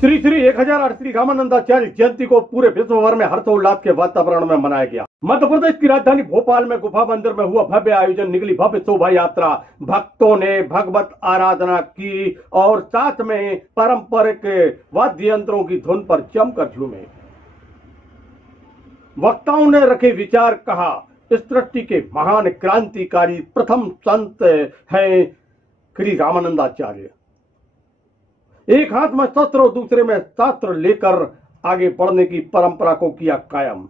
श्री श्री 1008 श्री रामानंदाचार्य जयंती को पूरे विश्व भर में हर्षोल्लास के वातावरण में मनाया गया। मध्य प्रदेश की राजधानी भोपाल में गुफा मंदिर में हुआ भव्य आयोजन। निकली भव्य शोभा यात्रा, भक्तों ने भगवत आराधना की और साथ में पारंपरिक वाद्य यंत्रों की धुन पर जमकर झूमे। वक्ताओं ने रखे विचार, कहा इस सृष्टि के महान क्रांतिकारी प्रथम संत हैं श्री रामानंदाचार्य। एक हाथ में शस्त्र और दूसरे में शास्त्र लेकर आगे बढ़ने की परंपरा को किया कायम।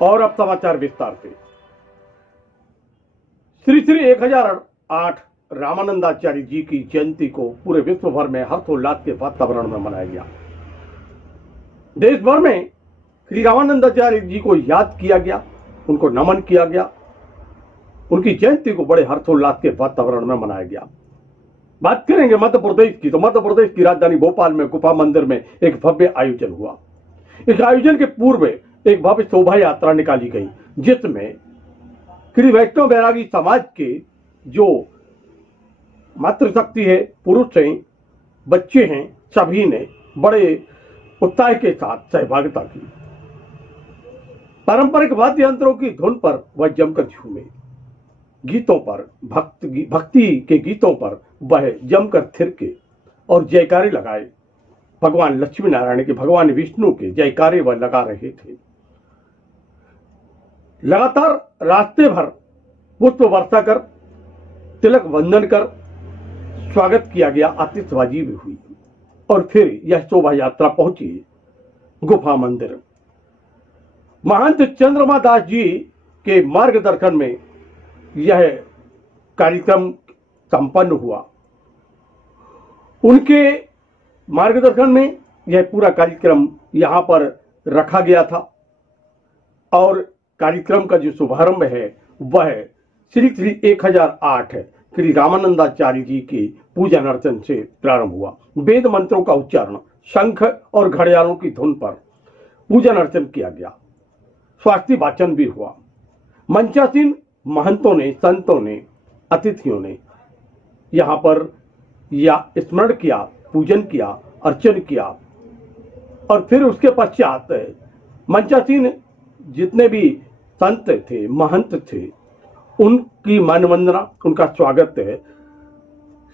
और अब समाचार विस्तार से। श्री श्री 1008 रामानंदाचार्य जी की जयंती को पूरे विश्व भर में हर्षोल्लास के वातावरण में मनाया गया। देश भर में श्री रामानंदाचार्य जी को याद किया गया, उनको नमन किया गया। उनकी जयंती को बड़े हर्षोल्लास के वातावरण में मनाया गया। बात करेंगे मध्य प्रदेश की, तो मध्य प्रदेश की राजधानी भोपाल में गुफा मंदिर में एक भव्य आयोजन हुआ। इस आयोजन के पूर्व एक भव्य शोभा यात्रा निकाली गई, जिसमें श्री वैष्णव बैरागी समाज के जो मातृशक्ति है, पुरुष हैं, बच्चे हैं, सभी ने बड़े उत्साह के साथ सहभागिता की। पारंपरिक वाद्य यंत्रों की धुन पर वह जमकर झूमे। गीतों पर, भक्ति के गीतों पर वह जमकर थिरके और जयकारे लगाए। भगवान लक्ष्मी नारायण के, भगवान विष्णु के जयकारे वह लगा रहे थे। लगातार रास्ते भर पुष्प वर्षा कर, तिलक वंदन कर स्वागत किया गया, आतिशबाजी भी हुई और फिर यह शोभा यात्रा पहुंची गुफा मंदिर। महंत चंद्रमा दास जी के मार्गदर्शन में यह कार्यक्रम संपन्न हुआ। उनके मार्गदर्शन में यह पूरा कार्यक्रम यहां पर रखा गया था और कार्यक्रम का जो शुभारंभ है वह श्री श्री 1008 श्री रामानंदाचार्य जी की पूजन अर्चन से प्रारंभ हुआ। वेद मंत्रों का उच्चारण, शंख और घड़ियालों की धुन पर पूजन अर्चन किया गया। स्वास्थ्य वाचन भी हुआ। मंचासीन महंतों ने, संतों ने, अतिथियों ने यहाँ पर या स्मरण किया, पूजन किया, अर्चन किया और फिर उसके पश्चात मंचासीन जितने भी संत थे, महंत थे, उनकी मानवंदना, उनका स्वागत है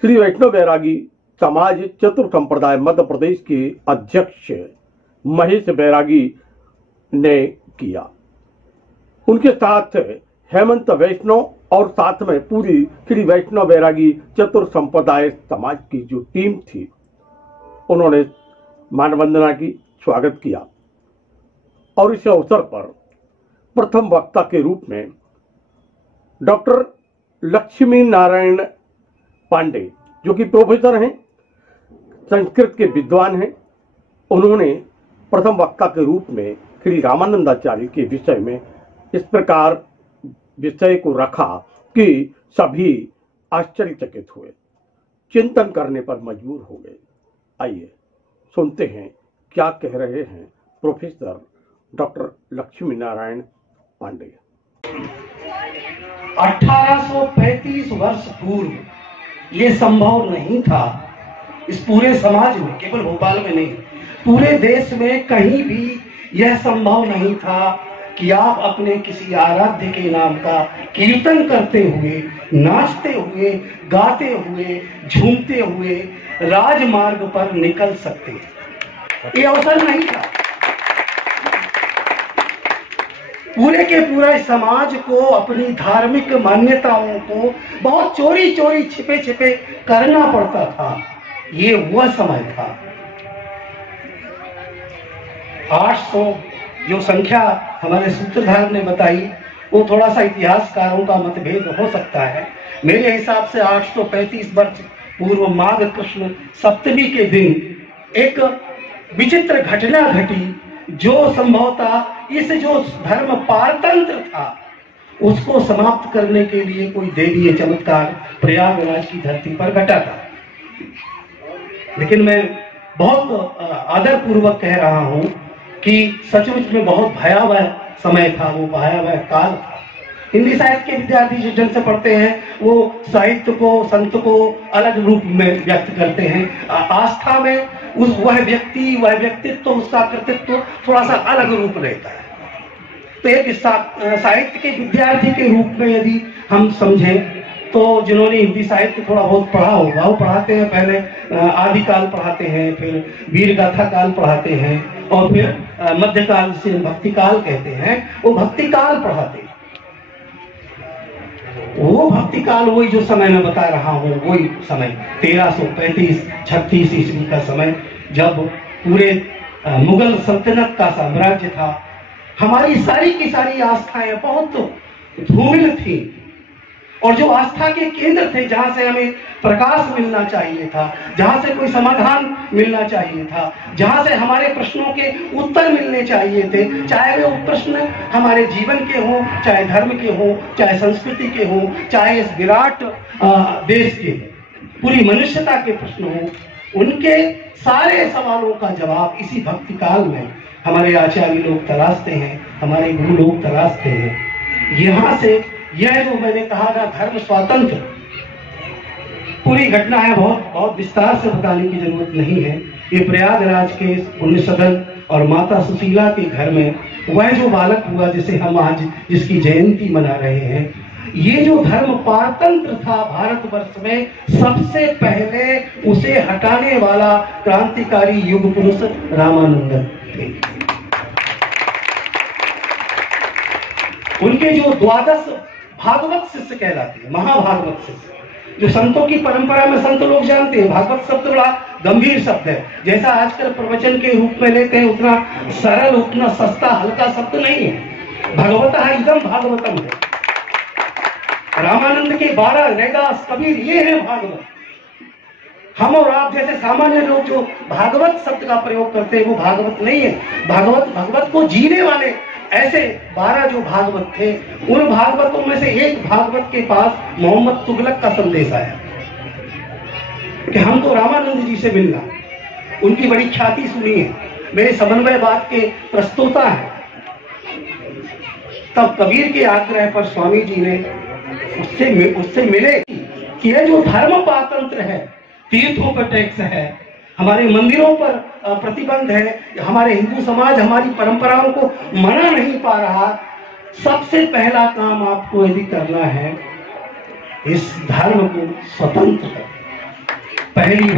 श्री वैष्णव बैरागी समाज चतुर संप्रदाय मध्य प्रदेश के अध्यक्ष महेश बैरागी ने किया। उनके साथ हेमंत वैष्णव और साथ में पूरी श्री वैष्णव बैरागी चतुर संप्रदाय समाज की जो टीम थी, उन्होंने मानवंदना की, स्वागत किया। और इस अवसर पर प्रथम वक्ता के रूप में डॉक्टर लक्ष्मी नारायण पांडे, जो कि प्रोफेसर हैं, संस्कृत के विद्वान हैं, उन्होंने प्रथम वक्ता के रूप में श्री रामानंदाचार्य के विषय में इस प्रकार विषय को रखा कि सभी आश्चर्यचकित हुए, चिंतन करने पर मजबूर हो गए। आइए सुनते हैं क्या कह रहे हैं प्रोफेसर डॉक्टर लक्ष्मी नारायण पांडे। 1835 वर्ष पूर्व ये संभव नहीं था। इस पूरे समाज में, केवल भोपाल में नहीं, पूरे देश में कहीं भी यह संभव नहीं था कि आप अपने किसी आराध्य के नाम का कीर्तन करते हुए, नाचते हुए, गाते हुए, झूमते हुए राजमार्ग पर निकल सकते। ये अवसर नहीं था। पूरे के पूरे समाज को अपनी धार्मिक मान्यताओं को बहुत चोरी चोरी, छिपे छिपे करना पड़ता था। ये वह समय था। 800 जो संख्या हमारे सूत्रधार ने बताई, वो थोड़ा सा इतिहासकारों का मतभेद हो सकता है। मेरे हिसाब से 835 वर्ष पूर्व माघ कृष्ण सप्तमी के दिन एक विचित्र घटना घटी, जो संभवतः इस जो धर्म पारतंत्र था उसको समाप्त करने के लिए कोई देवीय चमत्कार प्रयागराज की धरती पर घटा था। लेकिन मैं बहुत आदर पूर्वक कह रहा हूं कि सचमुच में बहुत भयावह समय था, वो भयावह काल था। हिंदी साहित्य के विद्यार्थी जो जन से पढ़ते हैं वो साहित्य को, संत को अलग रूप में व्यक्त करते हैं। आस्था में वह व्यक्ति, वह व्यक्तित्व, उसका कृतित्व थोड़ा सा अलग रूप रहता है। तो एक साहित्य के विद्यार्थी के रूप में यदि हम समझें तो जिन्होंने हिंदी साहित्य थोड़ा बहुत पढ़ा होगा वो पढ़ाते हैं, पहले आदिकाल पढ़ाते हैं, फिर वीर गाथा काल पढ़ाते हैं, और फिर मध्यकाल से भक्ति काल कहते हैं, वो भक्ति काल पढ़ाते हैं। वो भक्ति काल वही जो समय मैं बता रहा हूँ, वही समय 1335-36 ईस्वी का समय, जब पूरे मुगल सल्तनत का साम्राज्य था। हमारी सारी की सारी आस्थाएं बहुत धूमिल थी, और जो आस्था के केंद्र थे, जहां से हमें प्रकाश मिलना चाहिए था, जहां से कोई समाधान मिलना चाहिए था, जहां से हमारे प्रश्नों के उत्तर मिलने चाहिए थे, चाहे वे प्रश्न हमारे जीवन के हों, चाहे धर्म के हों, चाहे संस्कृति के हों, चाहे इस विराट देश के, पूरी मनुष्यता के प्रश्न हों, उनके सारे सवालों का जवाब इसी भक्ति काल में हमारे आचार्य लोग तलाशते हैं, हमारे गुरु लोग तलाशते हैं। यहाँ से यह जो मैंने कहा ना धर्म स्वातंत्र, पूरी घटना है, बहुत विस्तार से बताने की जरूरत नहीं है। ये प्रयागराज के पुण्य सदन और माता सुशीला के घर में वह जो बालक हुआ जिसे हम आज जिसकी जयंती मना रहे हैं, ये जो धर्म पारतंत्र था भारतवर्ष में, सबसे पहले उसे हटाने वाला क्रांतिकारी युग पुरुष रामानंद थे। उनके जो 12 भागवत शिष्य कहलाते हैं, महाभागवत शिष्य, जो संतों की परंपरा में संत लोग जानते हैं। भागवत शब्द बड़ा गंभीर शब्द है, जैसा आजकल प्रवचन के रूप में लेते हैं, उतना सरल, उतना सस्ता हल्का शब्द नहीं है। भगवतः इदं भागवतम है। रामानंद के 12, रैदास, कबीर, ये है भागवत। हम और आप जैसे सामान्य लोग जो भागवत शब्द का प्रयोग करते हैं वो भागवत नहीं है। भगवत को जीने वाले ऐसे 12 जो भागवत थे, उन भागवतों में से एक भागवत के पास मोहम्मद तुगलक का संदेश आया कि हमको रामानंद जी से मिलना। उनकी बड़ी ख्याति सुनी है, मेरे समन्वयवाद के प्रस्तोता है। तब कबीर के आग्रह पर स्वामी जी ने उससे मिले कि यह जो धर्म पारतंत्र है, तीर्थों पर टैक्स है, हमारे मंदिरों पर प्रतिबंध है, हमारे हिंदू समाज हमारी परंपराओं को मना नहीं पा रहा, सबसे पहला काम आपको यदि करना है इस धर्म को स्वतंत्र कर। पहली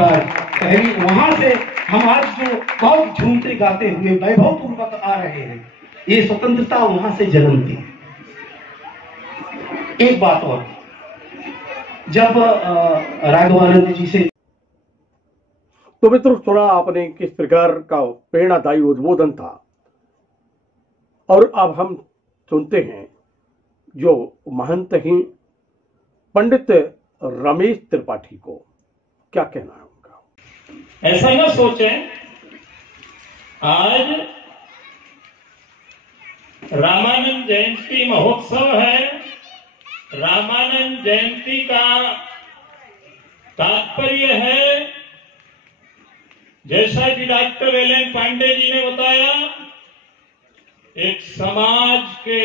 वहां से हम आज जो बहुत झूमते गाते हुए वैभव पूर्वक आ रहे हैं, ये स्वतंत्रता वहां से जन्मती है। एक बात और, जब राघवानंद जी से तो मित्रों सुना आपने किस प्रकार का प्रेरणादायी उद्बोधन था। और अब हम सुनते हैं जो महंत ही पंडित रमेश त्रिपाठी को क्या कहना है उनका। ऐसा न सोचें, आज रामानंद जयंती महोत्सव है। रामानंद जयंती का तात्पर्य है, जैसा कि डॉक्टर एल.एन. पांडे जी ने बताया, एक समाज के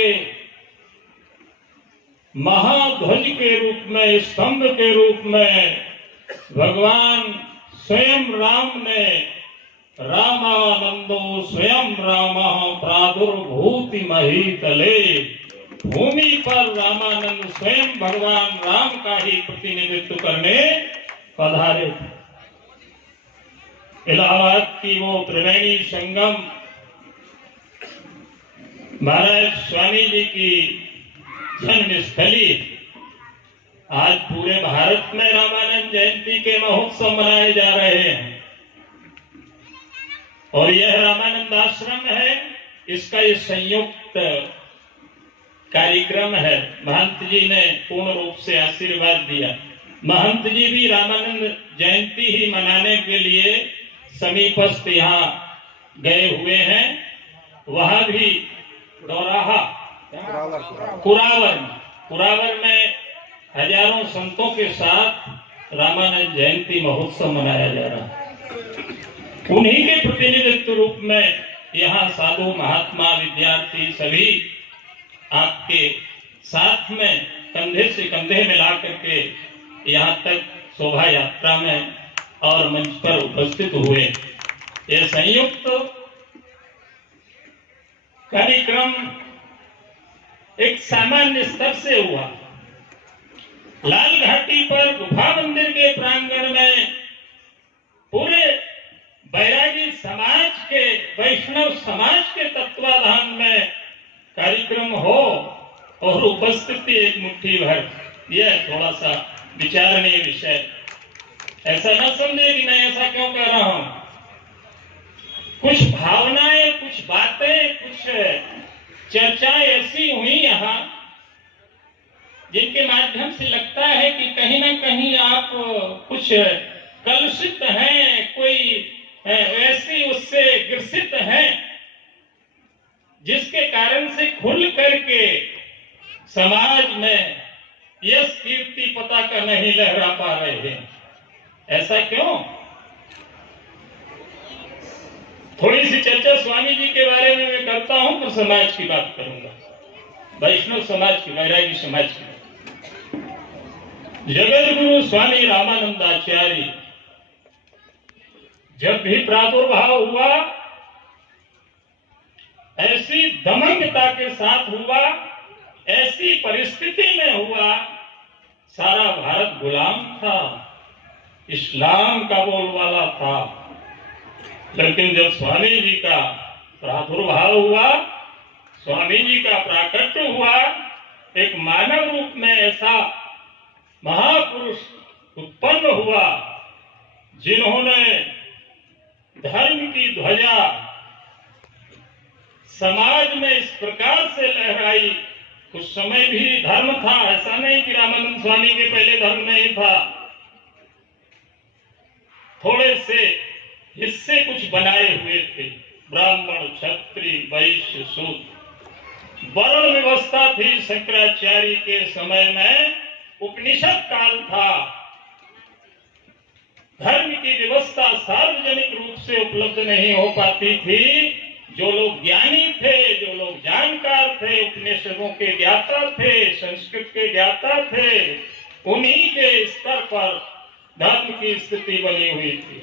महाध्वज के रूप में, स्तंभ के रूप में भगवान स्वयं राम ने रामानंदो स्वयं रामः प्रादुर्भूति महीतले, भूमि पर रामानंद स्वयं भगवान राम का ही प्रतिनिधित्व करने पधारे थे। इलाहाबाद की वो त्रिवेणी संगम, महाराज स्वामी जी की जन्मस्थली, आज पूरे भारत में रामानंद जयंती के महोत्सव मनाए जा रहे हैं। और यह रामानंद आश्रम है, इसका ये संयुक्त कार्यक्रम है। महंत जी ने पूर्ण रूप से आशीर्वाद दिया। महंत जी भी रामानंद जयंती ही मनाने के लिए समीपस्थ यहाँ गए हुए हैं। वहां भी दौराहा कुरावर में हजारों संतों के साथ रामानंद जयंती महोत्सव मनाया जा रहा है। उन्हीं के प्रतिनिधित्व रूप में यहाँ साधु महात्मा विद्यार्थी सभी आपके साथ में कंधे से कंधे मिला करके यहाँ तक शोभा यात्रा में और मंच पर उपस्थित हुए। यह संयुक्त कार्यक्रम एक सामान्य स्तर से हुआ। लाल घाटी पर गुफा मंदिर के प्रांगण में पूरे बैरागी समाज के, वैष्णव समाज के तत्वाधान में कार्यक्रम हो और उपस्थिति एक मुट्ठी भर, यह थोड़ा सा विचारणीय विषय। ऐसा न समझे कि मैं ऐसा क्यों कह रहा हूं। कुछ भावनाएं, कुछ बातें, कुछ चर्चाएं ऐसी हुई यहाँ जिनके माध्यम से लगता है कि कहीं ना कहीं आप कुछ कलुषित हैं, कोई ऐसी उससे ग्रसित हैं जिसके कारण से खुल करके समाज में यश कीर्ति पताका नहीं लहरा पा रहे हैं। ऐसा क्यों? थोड़ी सी चर्चा स्वामी जी के बारे में मैं करता हूं, पर समाज की बात करूंगा, वैष्णव समाज की, वैरागी समाज की। जगत गुरु स्वामी रामानंदाचार्य जब भी प्रादुर्भाव हुआ ऐसी दमनता के साथ हुआ, ऐसी परिस्थिति में हुआ। सारा भारत गुलाम था, इस्लाम का बोलबाला था, लेकिन जब स्वामी जी का प्रादुर्भाव हुआ, स्वामी जी का प्राकट्य हुआ, एक मानव रूप में ऐसा महापुरुष उत्पन्न हुआ जिन्होंने धर्म की ध्वजा समाज में इस प्रकार से लहराई। उस समय भी धर्म था, ऐसा नहीं कि रामानंद स्वामी के पहले धर्म नहीं था। थोड़े से हिस्से कुछ बनाए हुए थे, ब्राह्मण, क्षत्रिय, वैश्य, शूद्र। वर्ण व्यवस्था थी शंकराचार्य के समय में, उपनिषद काल था। धर्म की व्यवस्था सार्वजनिक रूप से उपलब्ध नहीं हो पाती थी। जो लोग ज्ञानी थे, जो लोग जानकार थे, उपनिषदों के ज्ञाता थे, संस्कृत के ज्ञाता थे, उन्हीं के स्तर पर धर्म की स्थिति बनी हुई थी।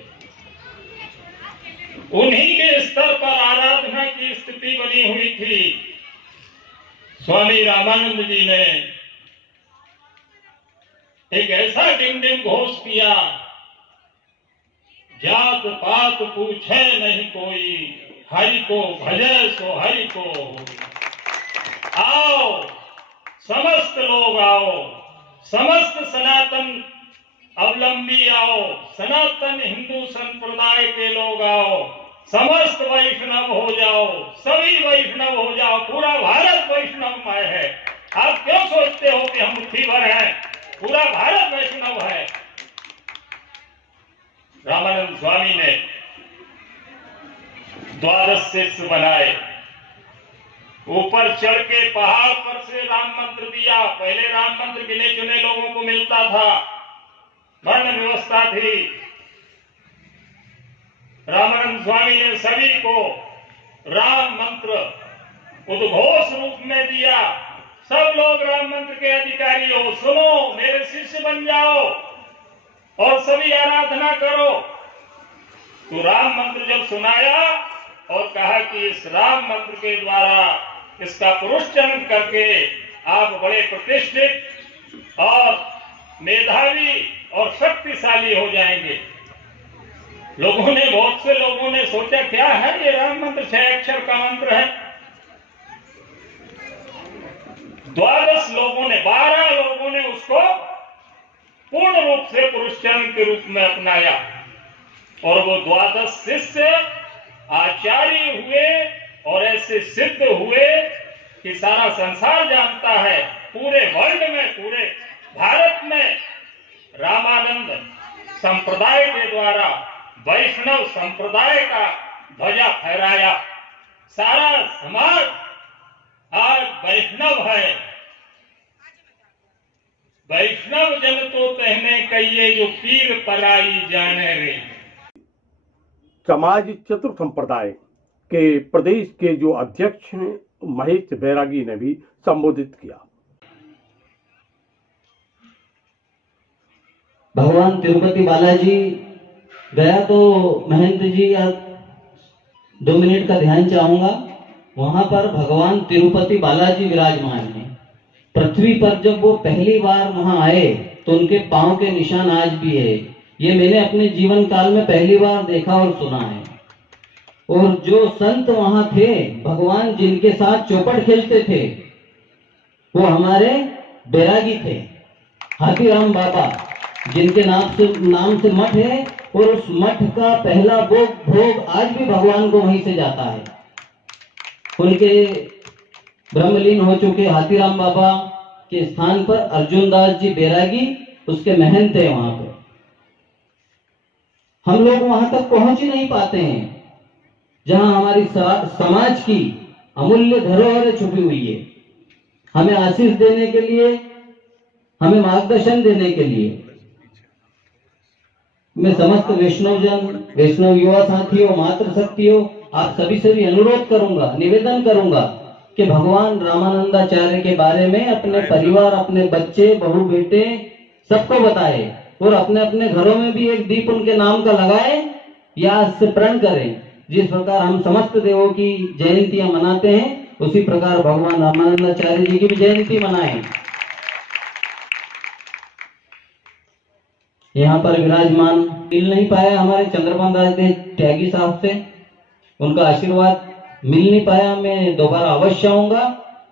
उन्हीं के स्तर पर आराधना की स्थिति बनी हुई थी। स्वामी रामानंद जी ने एक ऐसा डिंडिम घोष किया, जात पात पूछे नहीं कोई, हरि को भजे सो हरि को। आओ समस्त लोग आओ, समस्त सनातन अवलंबी आओ, सनातन हिंदू संप्रदाय के लोग आओ, समस्त वैष्णव हो जाओ, सभी वैष्णव हो जाओ। पूरा भारत वैष्णवमय है। आप क्यों सोचते हो कि हम मुट्ठी भर हैं? पूरा भारत वैष्णव है। रामानंद स्वामी ने 12 शिष्य बनाए। ऊपर चढ़ के पहाड़ पर से राम मंत्र दिया। पहले राम मंत्र गिने चुने लोगों को मिलता था, वर्ण व्यवस्था थी। रामानंद स्वामी ने सभी को राम मंत्र उद्घोष रूप में दिया। सब लोग राम मंत्र के अधिकारी हो, सुनो, मेरे शिष्य बन जाओ और सभी आराधना करो। तो राम मंत्र जब सुनाया और कहा कि इस राम मंत्र के द्वारा इसका पुरुषचरण करके आप बड़े प्रतिष्ठित और मेधावी और शक्तिशाली हो जाएंगे। लोगों ने, बहुत से लोगों ने सोचा क्या है ये राम मंत्र, 6 अक्षर का मंत्र है। 12 लोगों ने, 12 लोगों ने उसको पूर्ण रूप से पुरुषचरण के रूप में अपनाया और वो 12 शिष्य आचार्य हुए और ऐसे सिद्ध हुए कि सारा संसार जानता है, पूरे वर्ल्ड में, पूरे भारत में रामानंद संप्रदाय के द्वारा वैष्णव संप्रदाय का ध्वजा फहराया। सारा समाज आज वैष्णव है। वैष्णव जन तो कहने कहिए जो पीर पलाई जाने रे। समाज चतुर्थ संप्रदाय के प्रदेश के जो अध्यक्ष हैं महेश बैरागी ने भी संबोधित किया। भगवान तिरुपति बालाजी गया तो महंत जी 2 मिनट का ध्यान चाहूंगा। वहां पर भगवान तिरुपति बालाजी विराजमान हैं। पृथ्वी पर जब वो पहली बार वहां आए तो उनके पांव के निशान आज भी है। ये मैंने अपने जीवन काल में पहली बार देखा और सुना है। और जो संत वहां थे, भगवान जिनके साथ चौपट खेलते थे, वो हमारे बैरागी थे, हाथीराम बाबा, जिनके नाम से मठ है। और उस मठ का पहला भोग आज भी भगवान को वहीं से जाता है। उनके ब्रह्मलीन हो चुके हाथीराम बाबा के स्थान पर अर्जुन दास जी बैरागी उसके महंत है वहां पे। हम लोग वहां तक पहुंच ही नहीं पाते हैं जहां हमारी समाज की अमूल्य धरोहर छुपी हुई है। हमें आशीष देने के लिए, हमें मार्गदर्शन देने के लिए मैं समस्त वैष्णव युवा साथियों, मातृशक्तियों, आप सभी से भी अनुरोध करूंगा, निवेदन करूंगा कि भगवान रामानंदाचार्य के बारे में अपने परिवार, अपने बच्चे, बहू, बेटे सबको बताए और अपने अपने घरों में भी एक दीप उनके नाम का लगाए या इससे प्रण करें। जिस प्रकार हम समस्त देवों की जयंतियां मनाते हैं, उसी प्रकार भगवान रामानंदाचार्य जी की भी जयंती मनाएं। यहाँ पर विराजमान मिल नहीं पाया हमारे चंद्रपाल दास त्यागी साहब से, उनका आशीर्वाद मिल नहीं पाया। मैं दोबारा अवश्य आऊंगा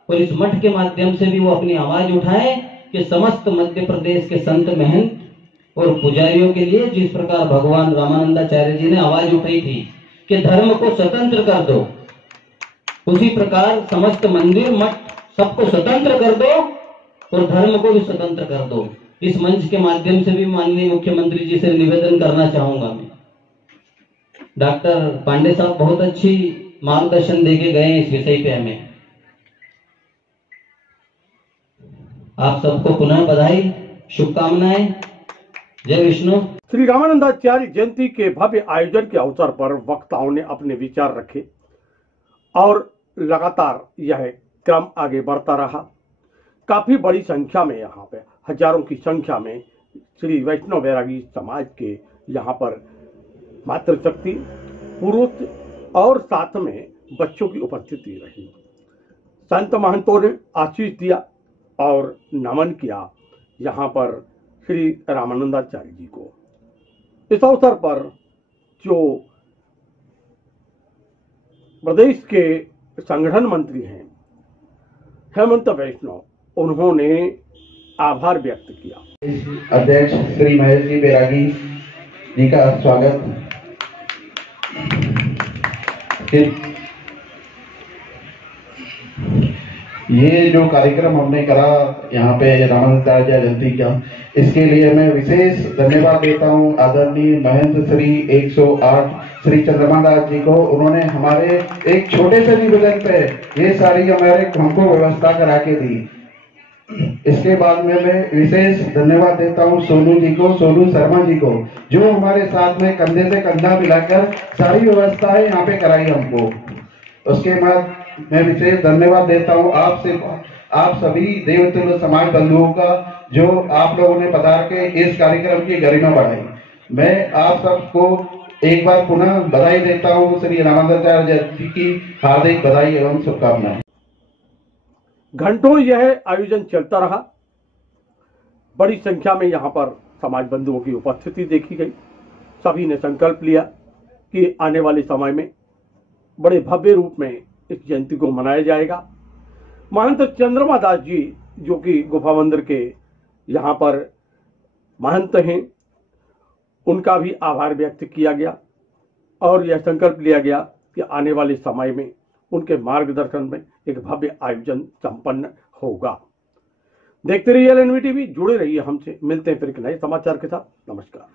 और इस मठ के माध्यम से भी वो अपनी आवाज उठाए कि समस्त मध्य प्रदेश के संत महंत और पुजारियों के लिए जिस प्रकार भगवान रामानंदाचार्य जी ने आवाज उठाई थी कि धर्म को स्वतंत्र कर दो, उसी प्रकार समस्त मंदिर, मठ सबको स्वतंत्र कर दो और धर्म को भी स्वतंत्र कर दो। इस मंच के माध्यम से भी माननीय मुख्यमंत्री जी से निवेदन करना चाहूंगा मैं। डॉक्टर पांडे साहब बहुत अच्छी मार्गदर्शन देके गए इस विषय पे हमें। आप सबको पुनः बधाई, शुभकामनाएं। जय विष्णु। श्री रामानंदाचार्य जयंती के भव्य आयोजन के अवसर पर वक्ताओं ने अपने विचार रखे और लगातार यह क्रम आगे बढ़ता रहा। काफी बड़ी संख्या में, यहाँ पे हजारों की संख्या में श्री वैष्णव बैरागी समाज के यहाँ पर मातृशक्ति, पुरुष और साथ में बच्चों की उपस्थिति रही। संत महंतों ने आशीष दिया और नमन किया यहाँ पर श्री रामानंदाचार्य जी को। इस अवसर पर जो प्रदेश के संगठन मंत्री हैं हेमंत वैष्णव, उन्होंने आभार व्यक्त किया। अध्यक्ष श्री महेश जी बैरागी जी का स्वागत। ये जो कार्यक्रम हमने करा यहाँ पे रामानंदाचार्य जयंती का, इसके लिए मैं विशेष धन्यवाद देता हूँ आदरणीय महंत श्री 108 श्री चंद्रपाल दास जी को। उन्होंने हमारे एक छोटे से निवेदन पे ये सारी हमको व्यवस्था करा के दी। इसके बाद में मैं विशेष धन्यवाद देता हूँ सोनू जी को, सोनू शर्मा जी को, जो हमारे साथ में कंधे से कंधा मिलाकर सारी व्यवस्थाएं यहाँ पे कराई हमको। उसके बाद मैं विशेष धन्यवाद देता हूँ आप सभी देवतुल्य समाज बंधुओं का, जो आप लोगों ने पधार के इस कार्यक्रम की गरिमा बढ़ाई। मैं आप सबको एक बार पुनः बधाई देता हूँ। श्री रामानंदाचार्य जयंती की हार्दिक बधाई एवं शुभकामनाएं। घंटों यह आयोजन चलता रहा। बड़ी संख्या में यहाँ पर समाज बंधुओं की उपस्थिति देखी गई। सभी ने संकल्प लिया कि आने वाले समय में बड़े भव्य रूप में इस जयंती को मनाया जाएगा। महंत चंद्रमा दास जी, जो कि गुफा मंदिर के यहाँ पर महंत हैं, उनका भी आभार व्यक्त किया गया और यह संकल्प लिया गया कि आने वाले समय में उनके मार्गदर्शन में एक भव्य आयोजन संपन्न होगा। देखते रहिए LNV TV, जुड़े रहिए हमसे। मिलते हैं फिर एक नए समाचार के साथ। नमस्कार।